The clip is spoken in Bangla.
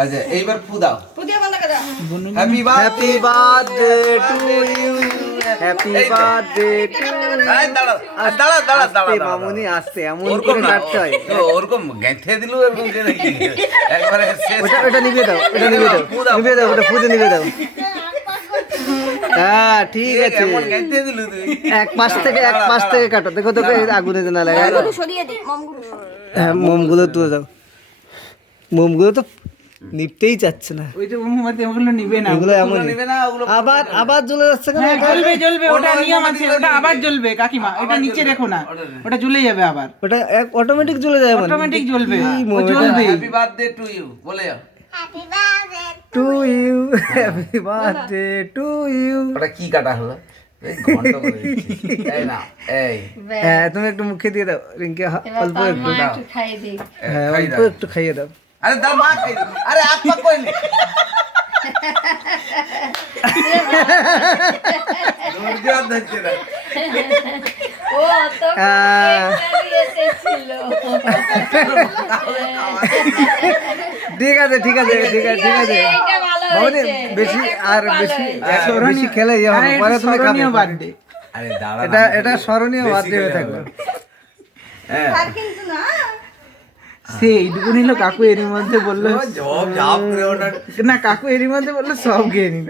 আচ্ছা এইবার ফু দাও। Happy birthday to you, happy birthday to you. মামুনি আসতে এমন করে কাটতে হয়। ওরকম গেঁথে দিলু এরকম করে কি একবারে শেষ। ওটা নিভিয়ে দাও, ওটা নিভিয়ে দাও, নিভিয়ে দাও, ওটা ফুদে নিভিয়ে দাও। হ্যাঁ ঠিক আছে, এমন গেঁথে দিলু তুই। এক পাশ থেকে কাটো, দেখো তোকে আগুনে না লাগে। হ্যাঁ মোমগুলো তুলে দাও, মোমগুলো তো নিপতেই চাচ্ছে না। ওই যে মোমবাতি ওগুলো নিবে না, ওগুলো এমন নিবে না ওগুলো। আবার জ্বলে যাচ্ছে কেন? জ্বলবে, ওটা নিয়ম আছে, ওটা আবার জ্বলবে কাকিমা, এটা নিচে রেখো না, ওটা জ্বলে যাবে আবার, ওটা অটোমেটিক জ্বলে যায়, মানে অটোমেটিক জ্বলবে, ও জ্বলবে। হ্যাপি বার্থডে টু ইউ বলে যাও। To you, happy birthday to you. ওটা কি কাটা হলো? এই ঘন্টা করে দিচ্ছিস। এই না এই হ্যাঁ তুমি একটু মুখে দিয়ে দাও রিঙ্কি, অল্প একটু। হ্যাঁ অল্প একটু খাইয়ে দাও। আরে দাও মা খাই দাও। আরে আপা কইলি দৌড় ধরছে না। ঠিক আছে ঠিক আছে ঠিক আছে ঠিক আছে মামুনি, বেশি আর বেশি বেশি খেলে ইয়ে হবে, পরে তুমি খাবে। বার্থডে, আরে দাঁড়া এটা স্মরণীয় বার্থডে হয়ে থাকবে। হ্যাঁ সে এইটুকু নিল, কাকু এরই মধ্যে বললো, জব জাপ করে ওটা না কাকু এরই মধ্যে বললো সব খেয়ে নিল।